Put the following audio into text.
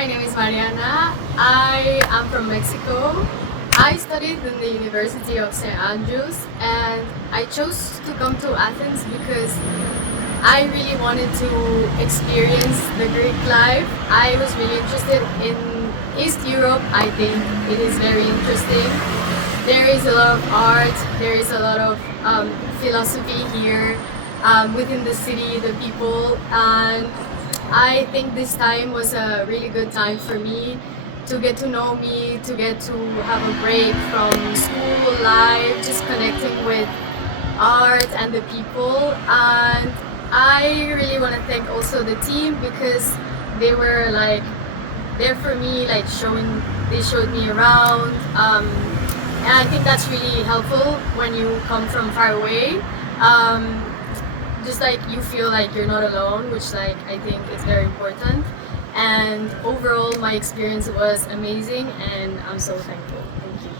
my name is Marianna. I am from Mexico. I studied in the University of St. Andrews and I chose to come to Athens because I really wanted to experience the Greek life. I was really interested in East Europe. I think it is very interesting. There is a lot of art, there is a lot of philosophy here within the city, the people, and I think this time was a really good time for me to get to know me, to get to have a break from school life, just connecting with art and the people. And I really want to thank also the team because they were like there for me, like they showed me around. And I think that's really helpful when you come from far away. Just like you feel like you're not alone, which like I think is very important. And overall, my experience was amazing, and I'm so thankful. Thank you.